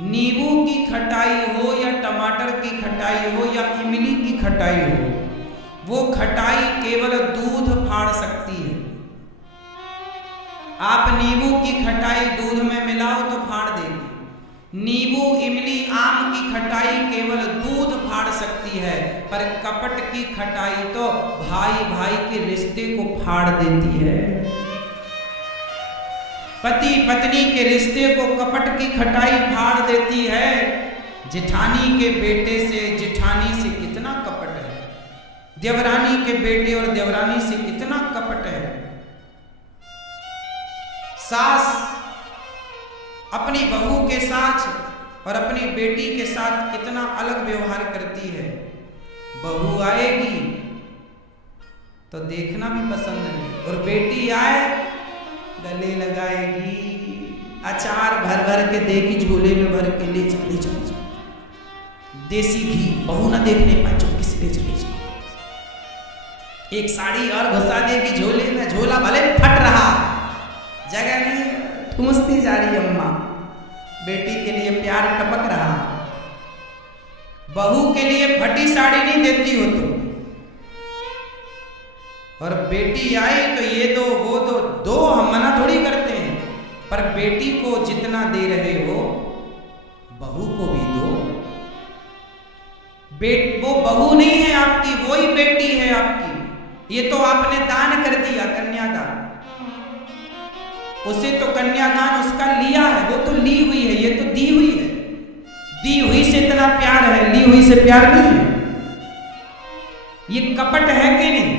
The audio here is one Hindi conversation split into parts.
नींबू की खटाई हो या टमाटर की खटाई हो या इमली की खटाई हो, वो खटाई केवल दूध फाड़ सकती है। आप नींबू की खटाई दूध में मिलाओ तो फाड़ देगी। नींबू, इमली, आम की खटाई केवल दूध फाड़ सकती है, पर कपट की खटाई तो भाई भाई के रिश्ते को फाड़ देती है। पति पत्नी के रिश्ते को कपट की खटाई फाड़ देती है। जेठानी के बेटे से जेठानी से कितना कपट है, देवरानी के बेटे और देवरानी से कितना कपट है। सास अपनी बहू के साथ और अपनी बेटी के साथ कितना अलग व्यवहार करती है। बहू आएगी तो देखना भी पसंद नहीं, और बेटी आए गले लगाएगी, अचार भर भर के देगी, झोले में भर के ले चली चली। देसी घी बहू ना देखने पाए, चुपके से ले चली। एक साड़ी और घुसा देगी झोले में, झोला भले फट रहा, जगह नहीं, ठूंसती जा रही अम्मा। बेटी के लिए प्यार टपक रहा। बहू के लिए फटी साड़ी नहीं देती हो तुम, और बेटी आई तो ये दो वो दो, हम मना थोड़ी करते हैं, पर बेटी को जितना दे रहे हो बहू को भी दो। वो बहू नहीं है आपकी, वही बेटी है आपकी। ये तो आपने दान कर दिया, कन्यादान। उसे तो कन्यादान उसका लिया है, वो तो ली हुई है, ये तो दी हुई है। दी हुई से इतना प्यार है, ली हुई से प्यार नहीं है। ये कपट है कि नहीं?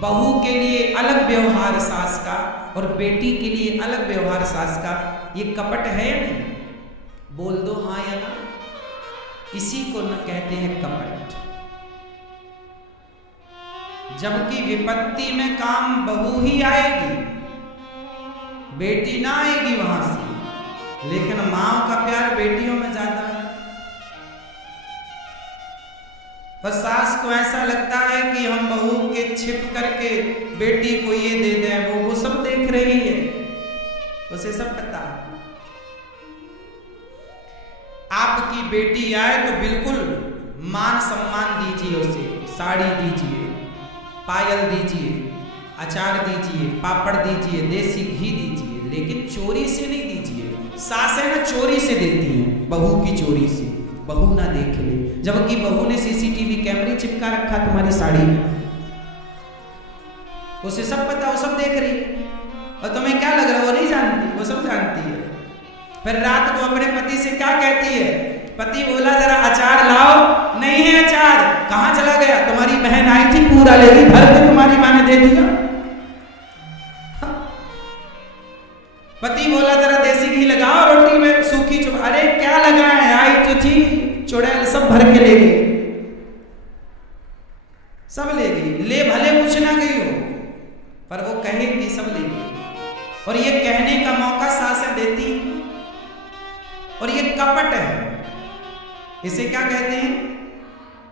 बहू के लिए अलग व्यवहार सास का, और बेटी के लिए अलग व्यवहार सास का। ये कपट है या नहीं? बोल दो हाँ या ना। इसी को न कहते हैं कपट। जबकि विपत्ति में काम बहू ही आएगी, बेटी ना आएगी वहां से। लेकिन मां का प्यार बेटियों में ज्यादा है। और सास को ऐसा लगता है कि हम बहू के छिप करके बेटी को ये दे दें, वो सब देख रही है, उसे सब पता है। आपकी बेटी आए तो बिल्कुल मान सम्मान दीजिए, उसे साड़ी दीजिए, पायल दीजिए, अचार दीजिए, पापड़ दीजिए, देसी घी दीजिए, लेकिन चोरी से नहीं दीजिए। सासें ना चोरी से देती हैं, बहू की चोरी से, बहू ना देख ले। जबकि बहू ने सीसीटीवी कैमरे चिपका रखा तुम्हारी साड़ी में, उसे सब पता, वो सब देख रही है। और तुम्हें क्या लग रहा है वो नहीं जानती? वो सब जानती है। फिर रात को अपने पति से क्या कहती है? पति बोला जरा अचार लाओ, नहीं है अचार, कहां चला गया? तुम्हारी बहन आई थी, पूरा लेगी भर के तुम्हारी मां ने दे दिया। पति बोला जरा देसी घी लगाओ रोटी में, सूखी चुप, अरे क्या लगा है, आई तो थी, चुड़ैल सब भर के ले गई, सब ले गई। ले भले कुछ ना गई हो, पर वो कहेगी सब ले गई। और ये कहने का मौका सासें देती, और ये कपट है। इसे क्या कहते हैं?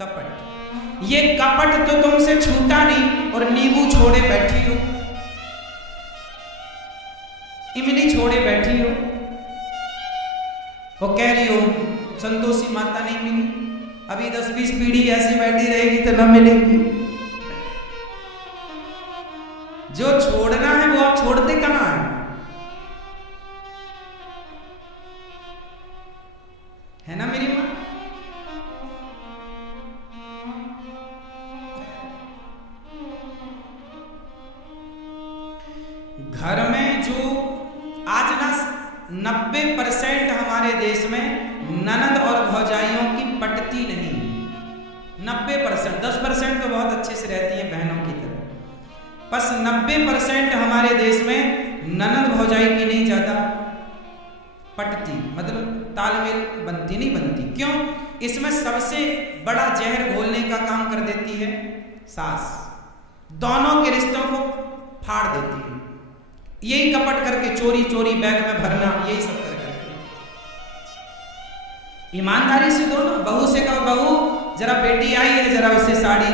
कपट। ये कपट तो तुमसे छूटा नहीं, और नींबू छोड़े बैठी हो, इमली छोड़े बैठी हो, वो कह रही हो संतोषी माता नहीं मिली, अभी 10-20 पीढ़ी ऐसे बैठी रहेगी तो न मिलेगी। जो छोड़ना है वो आप छोड़ते कहां है ना मेरी मां? घर में जो आज ना 90% हमारे देश में ननद और भौजाइयों की पटती नहीं। 90%, 10% तो बहुत अच्छे से रहती है बहनों की तरह, बस 90% हमारे देश में ननद भौजाई की नहीं ज्यादा पटती, मतलब तालमेल बनती नहीं बनती। क्यों? इसमें सबसे बड़ा जहर घोलने का काम कर देती है सास, दोनों के रिश्तों को फाड़ देती है। यही कपट करके चोरी चोरी बैग में भरना, यही सब करके। ईमानदारी से दो ना। बहू से कहो बहू जरा बेटी आई है, जरा उससे साड़ी,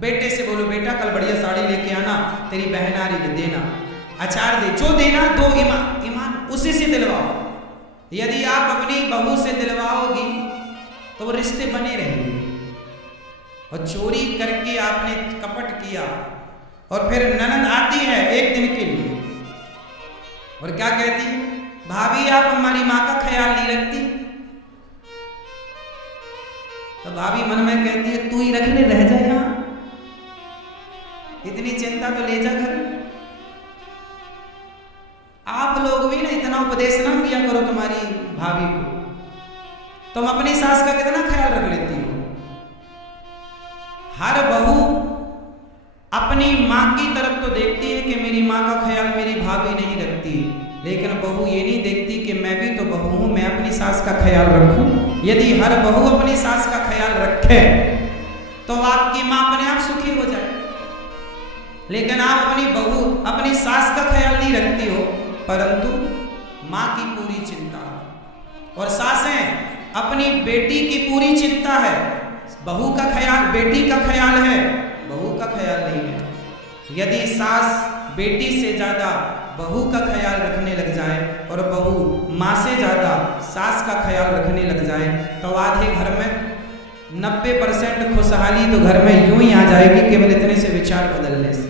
बेटे से बोलो बेटा कल बढ़िया साड़ी लेके आना, तेरी बहन आ रही है, देना, अचार दे, जो देना दो, ईमान उसी से दिलवाओ। यदि आप अपनी बहू से दिलवाओगी तो वो रिश्ते बने रहेंगे। और चोरी करके आपने कपट किया और फिर ननद आती है एक दिन के लिए और क्या कहती है, भाभी आप हमारी माँ का ख्याल नहीं रखती। तो भाभी मन में कहती है तू ही रखने रह जा, यहां इतनी चिंता तो ले जा घर। आप लोग भी ना इतना उपदेश ना किया करो तुम्हारी भाभी को, तुम अपनी सास का कितना ख्याल रख लेती हो। हर बहू अपनी माँ की तरफ तो देखती है कि मेरी माँ का ख्याल मेरी भाभी नहीं रखती, लेकिन बहू ये नहीं देखती कि मैं भी तो बहू हूं, मैं अपनी सास का ख्याल रखूं। यदि हर बहू अपनी सास का ख्याल रखे तो आपकी माँ अपने आप सुखी हो जाए। लेकिन आप अपनी बहू अपनी सास का ख्याल नहीं रखती हो, परंतु माँ की पूरी चिंता, और सासें अपनी बेटी की पूरी चिंता है। बहू का ख्याल बेटी का ख्याल है, बहू का ख्याल नहीं है। यदि सास बेटी से ज्यादा बहू का ख्याल रखने लग जाए और बहू माँ से ज्यादा सास का ख्याल रखने लग जाए तो आधे घर में 90% खुशहाली तो घर में यूं ही आ जाएगी, केवल इतने से विचार बदलने से।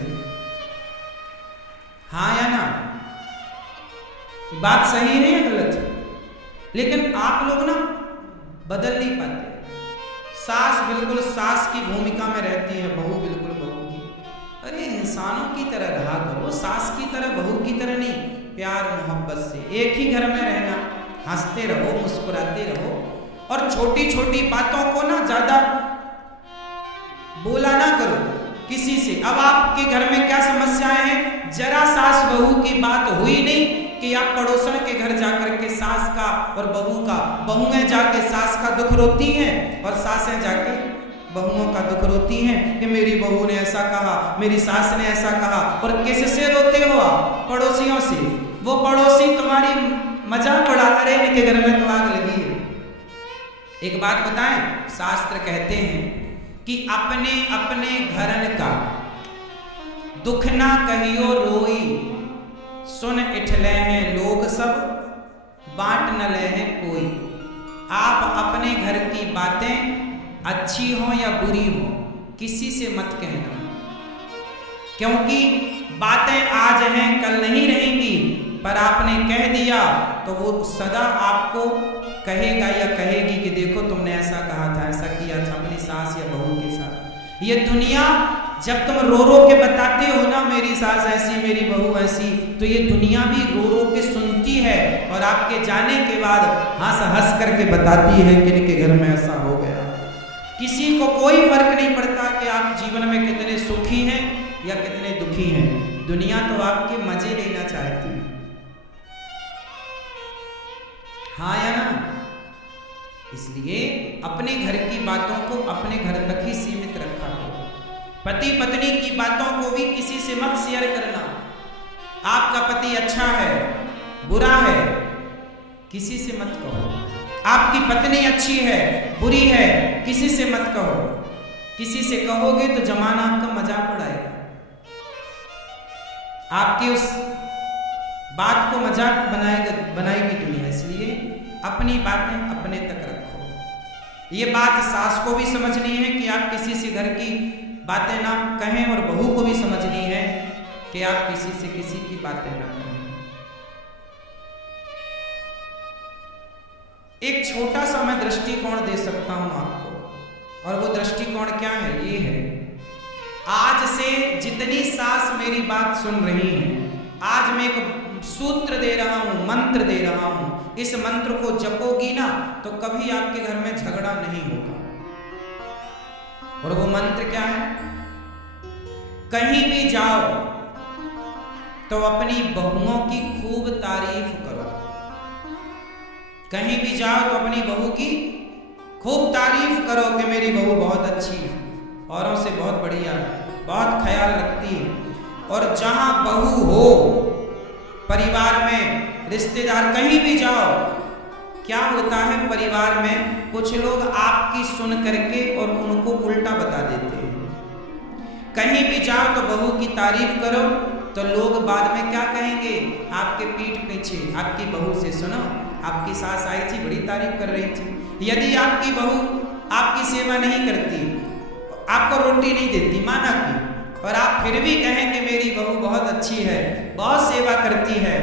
हाँ या ना? बात सही है या गलत? लेकिन आप लोग ना बदल नहीं पाते। सास बिल्कुल सास की भूमिका में रहती है, बहू बिल्कुल बहू की। अरे इंसानों की तरह रहा करो, सास की तरह बहू की तरह नहीं, प्यार मोहब्बत से एक ही घर में रहना, हंसते रहो मुस्कुराते रहो और छोटी छोटी बातों को ना ज्यादा बोला ना करो किसी से। अब आपके घर में क्या समस्याएं हैं, जरा सास बहू की बात हुई नहीं कि आप पड़ोसन के घर जाकर के सास का और बहू का, बहुएं जाके सास का दुख रोती हैं और सासें जाके बहुओं का दुख रोती हैं कि मेरी बहू ने ऐसा कहा, मेरी सास ने ऐसा कहा। और किससे रोते हो आप? पड़ोसियों से। वो पड़ोसी तुम्हारी मजाक उड़ा रहे हैं, इनके घर में तो आग लगी है। एक बात बताएं, शास्त्र कहते हैं कि अपने अपने घरन का दुख ना कहियो रोई, सुन इठले हैं लोग सब, बांट न ले हैं कोई। आप अपने घर की बातें अच्छी हो या बुरी हो किसी से मत कहना, क्योंकि बातें आज हैं कल नहीं रहेंगी, पर आपने कह दिया तो वो सदा आपको कहेगा या कहेगी कि देखो तुमने ऐसा कहा था, ऐसा किया था अपनी सास या बहू के साथ। ये दुनिया जब तुम रो रो के बताते हो ना मेरी सास ऐसी मेरी बहू ऐसी, तो ये दुनिया भी रो रो के सुनती है और आपके जाने के बाद हंस हंस करके बताती है कि इनके घर में ऐसा हो गया। किसी को कोई फर्क नहीं पड़ता कि आप जीवन में कितने सुखी हैं या कितने दुखी हैं, दुनिया तो आपके मजे लेना चाहती है। हाँ या ना? इसलिए अपने घर की बातों को अपने घर तक ही सीमित रखा करो। पति पत्नी की बातों को भी किसी से मत शेयर करना। आपका पति अच्छा है बुरा है किसी से मत कहो, आपकी पत्नी अच्छी है बुरी है किसी से मत कहो। किसी से कहोगे तो जमाना आपका मजाक उड़ाएगा, आपकी उस बात को मजाक बनाएगी दुनिया। इसलिए अपनी बातें अपने तक रखो। ये बात सास को भी समझनी है कि आप किसी से घर की बातें ना कहें, और बहू को भी समझनी है कि आप किसी से किसी की बातें ना कहें। एक छोटा सा मैं दृष्टिकोण दे सकता हूं आपको, और वो दृष्टिकोण क्या है? ये है, आज से जितनी सास मेरी बात सुन रही हैं, आज मैं एक सूत्र दे रहा हूं, मंत्र दे रहा हूं, इस मंत्र को जपोगी ना तो कभी आपके घर में झगड़ा नहीं होगा। और वो मंत्र क्या है? कहीं भी जाओ तो अपनी बहुओं की खूब तारीफ करो। कहीं भी जाओ तो अपनी बहू की खूब तारीफ करो कि मेरी बहू बहुत अच्छी है, औरों से बहुत बढ़िया है, बहुत ख्याल रखती है। और जहां बहू हो, परिवार में रिश्तेदार कहीं भी जाओ, क्या होता है परिवार में कुछ लोग आपकी सुन करके और उनको उल्टा बता देते हैं। कहीं भी जाओ तो बहू की तारीफ करो तो लोग बाद में क्या कहेंगे? आपके पीठ पीछे आपकी बहू से सुनो आपकी सास आई थी, बड़ी तारीफ कर रही थी। यदि आपकी बहू आपकी सेवा नहीं करती, आपको रोटी नहीं देती, माना कि, और आप फिर भी कहें कि मेरी बहू बहुत अच्छी है, बहुत सेवा करती है,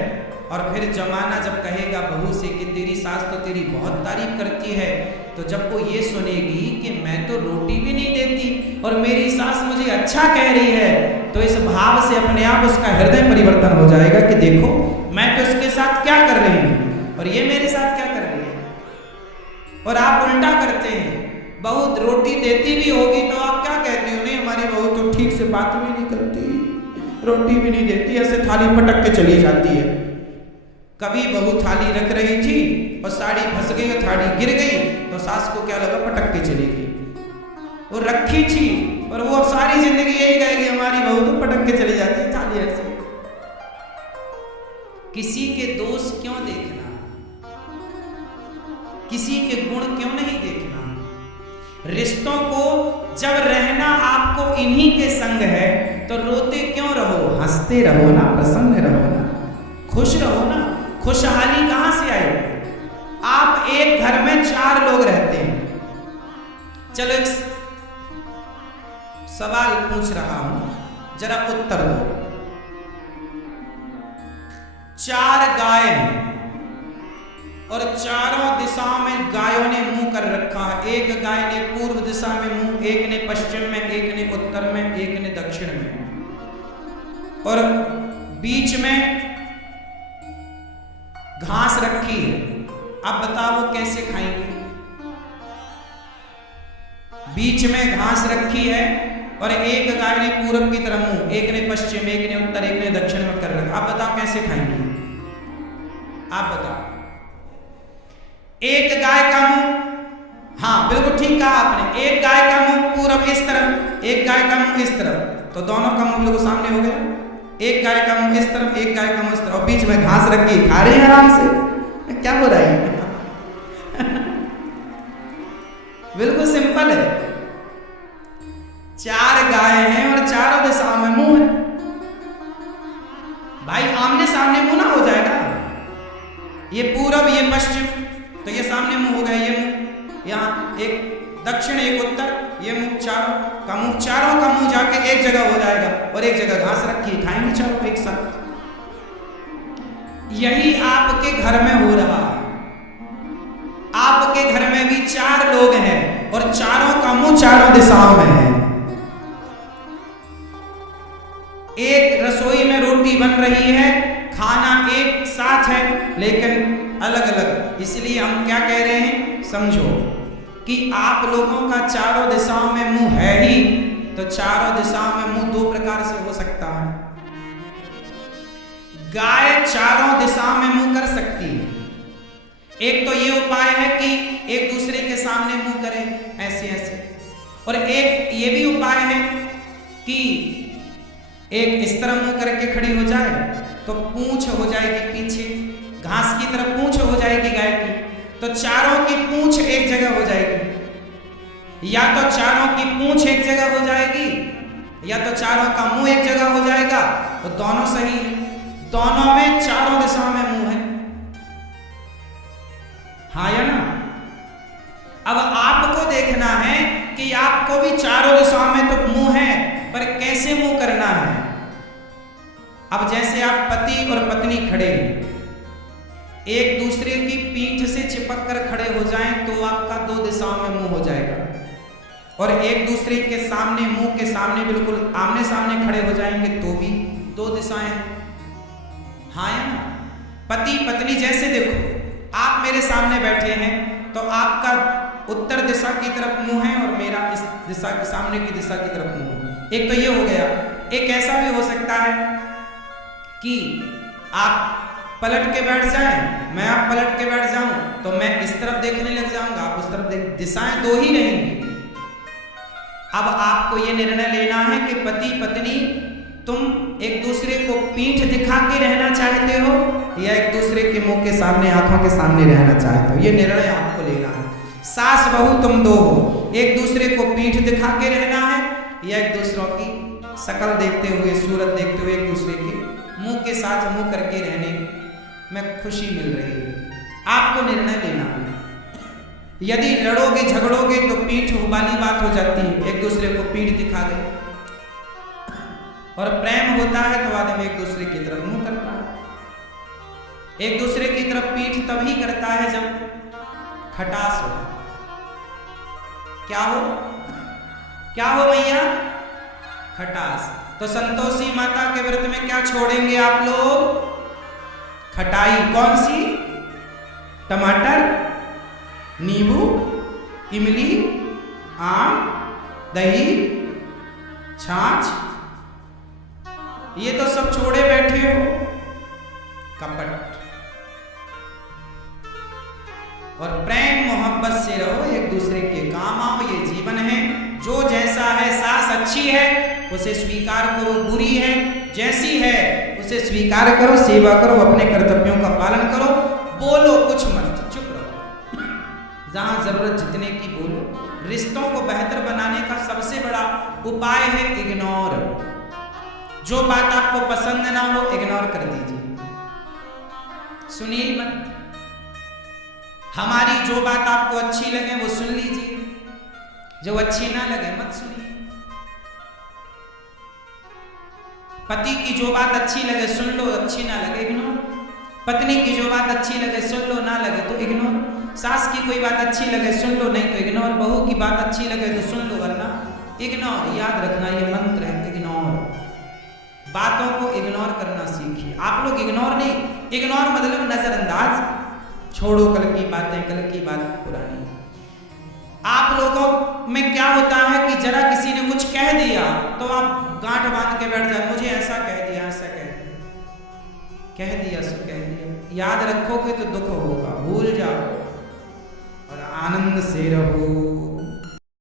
और फिर जमाना जब कहेगा बहू से कि तेरी सास तो तेरी बहुत तारीफ करती है, तो जब वो ये सुनेगी कि मैं तो रोटी भी नहीं देती और मेरी सास मुझे अच्छा कह रही है, तो इस भाव से अपने आप उसका हृदय परिवर्तन हो जाएगा कि देखो मैं तो इसके साथ क्या कर रही हूँ और ये मेरे साथ क्या कर रही है। और आप उल्टा करते हैं, बहू रोटी देती भी होगी तो आप क्या कहते हो, नहीं हमारी बहू तो ठीक से बात भी नहीं करती, रोटी भी नहीं देती, ऐसे थाली पटक के चली जाती है। कभी बहू थाली रख रही थी और साड़ी फंस गई और थाली गिर गई, तो सास को क्या लगा, पटक के चली गई। वो रखी थी और वो अब सारी जिंदगी यही कहेगी हमारी बहू तो पटक के चली जाती है थाली ऐसे। किसी के दोष क्यों देखना, किसी के गुण क्यों नहीं देखना। रिश्तों को जब रहना आपको इन्हीं के संग है तो रोते क्यों रहो, हंसते रहो ना, प्रसन्न रहो ना, खुश रहो ना। खुशहाली कहां से आएगी? आप एक घर में 4 लोग रहते हैं, चलो एक सवाल पूछ रहा हूं, जरा उत्तर दो। 4 गाय हैं और चारों दिशाओं में गायों ने मुंह कर रखा है। एक गाय ने पूर्व दिशा में मुंह, एक ने पश्चिम में, एक ने उत्तर में, एक ने दक्षिण में, और बीच में घास रखी है। अब बताओ कैसे खाएंगे? बीच में घास रखी है और एक गाय ने पूरब की तरफ मुंह, एक ने पश्चिम, एक ने उत्तर, एक ने दक्षिण में कर रखा। आप बताओ कैसे खाएंगे? आप बताओ। एक गाय का मुंह, हाँ बिल्कुल ठीक कहा आपने, एक गाय का मुंह पूरब इस तरफ, एक गाय का मुंह इस तरफ, तो दोनों का मुंह बिल्कुल सामने हो गया। एक गाय का मुंह इस तरफ, एक गाय का मुंह इस तरफ, और बीच में घास रखी, खा रहे हैं आराम से। क्या हो रहा है? बिल्कुल सिंपल है। 4 गाय हैं और चारों दिशाओं में मुंह है। भाई आमने सामने मुंह ना हो जाएगा, ये पूरब ये पश्चिम, तो ये सामने मुंह हो गया, ये मुंह यहाँ, एक दक्षिण एक उत्तर, ये मुंह, चारों का मुंह जाके एक जगह हो जाएगा और एक जगह घास रखी, खाएंगे चारों एक साथ। यही आपके घर में हो रहा है। आपके घर में भी 4 लोग हैं और चारों का मुंह चारों दिशाओं में है। एक रसोई में रोटी बन रही है, खाना एक साथ है लेकिन अलग अलग। इसलिए हम क्या कह रहे हैं, समझो कि आप लोगों का चारों दिशाओं में मुंह है ही, तो चारों दिशाओं में मुंह 2 प्रकार से हो सकता है। गाय चारों दिशाओं में मुंह कर सकती है। एक तो ये उपाय है कि एक दूसरे के सामने मुंह करें ऐसे ऐसे, और एक ये भी उपाय है कि एक इस तरह मुंह करके खड़ी हो जाए तो पूंछ हो जाएगी पीछे, घास की तरफ पूंछ हो जाएगी गाय की, तो चारों की पूंछ एक जगह हो जाएगी। या तो चारों की पूंछ एक जगह हो जाएगी या तो चारों का मुंह एक जगह हो जाएगा, तो दोनों सही है। दोनों में चारों दिशाओं में मुंह है, हाँ या ना? अब आपको देखना है कि आपको भी चारों दिशाओं में तो मुंह है, पर कैसे मुंह करना है। अब जैसे आप पति और पत्नी खड़े हैं, एक दूसरे की पीठ से चिपक कर खड़े हो जाएं तो आपका 2 दिशाओं में मुंह हो जाएगा, और एक दूसरे के सामने, मुंह के सामने बिल्कुल आमने सामने खड़े हो जाएंगे तो भी 2 दिशाएं हैं, हाँ या ना? पति पत्नी जैसे देखो, आप मेरे सामने बैठे हैं तो आपका उत्तर दिशा की तरफ मुंह है और मेरा इस दिशा के सामने की दिशा की तरफ मुंह है। एक तो ये हो गया। एक ऐसा भी हो सकता है कि आप पलट के बैठ जाएं, मैं आप पलट के बैठ जाऊं, तो मैं इस तरफ देखने लग जाऊंगा, आप उस तरफ देख, दिशाएं 2 ही रहेंगी। अब आपको ये निर्णय लेना है कि पति पत्नी तुम एक दूसरे को पीठ दिखा के रहना चाहते हो या एक दूसरे के मुंह के सामने, आंखों के सामने रहना चाहते हो। ये निर्णय आपको लेना है। सास बहू तुम 2 हो, एक दूसरे को पीठ दिखा के रहना है या एक दूसरों की शकल देखते हुए, सूरत देखते हुए एक दूसरे के मुंह के साथ मुंह करके रहने में खुशी मिल रही है। आपको निर्णय लेना है। यदि लड़ोगे झगड़ोगे तो पीठ वाली बात हो जाती है, एक दूसरे को पीठ दिखा गए। और प्रेम होता है तो आदमी एक दूसरे की तरफ मुंह करता है। एक दूसरे की तरफ पीठ तभी करता है जब खटास हो। क्या हो? क्या हो भैया? खटास। तो संतोषी माता के व्रत में क्या छोड़ेंगे आप लोग? खटाई। कौन सी? टमाटर, नींबू, इमली, आम, दही, छाछ, ये तो सब छोड़े बैठे हो। कपट। और प्रेम मोहब्बत से रहो, एक दूसरे के काम आओ, ये जीवन है। जो जैसा है, सास अच्छी है उसे स्वीकार करो, बुरी है जैसी है उसे स्वीकार करो, सेवा करो, अपने कर्तव्यों का पालन करो, बोलो कुछ मत, चुप रहो। जहां जरूरत जितने की बोलो। रिश्तों को बेहतर बनाने का सबसे बड़ा उपाय है इग्नोर। जो बात आपको पसंद ना हो इग्नोर कर दीजिए, सुनिए मत। हमारी जो बात आपको अच्छी लगे वो सुन लीजिए, जो अच्छी ना लगे मत सुनिए। पति की जो बात अच्छी लगे सुन लो, अच्छी ना लगे इग्नोर। पत्नी की जो बात अच्छी लगे सुन लो, ना लगे तो इग्नोर। सास की कोई बात अच्छी लगे सुन लो, नहीं तो इग्नोर। बहू की बात अच्छी लगे तो सुन लो, वरना इग्नोर। याद रखना ये मंत्र है, इग्नोर। बातों को इग्नोर करना सीखिए। आप लोग इग्नोर नहीं, इग्नोर मतलब नजरअंदाज, छोड़ो कल की बातें, कल की बात पुरानी। आप लोगों में क्या होता है कि जरा किसी ने कुछ कह दिया तो आप गांठ बांध के बैठ जाए, मुझे ऐसा कह दिया, ऐसा कह दिया सो कह दिया। याद रखोगे तो दुख होगा, भूल जाओ और आनंद से रहो।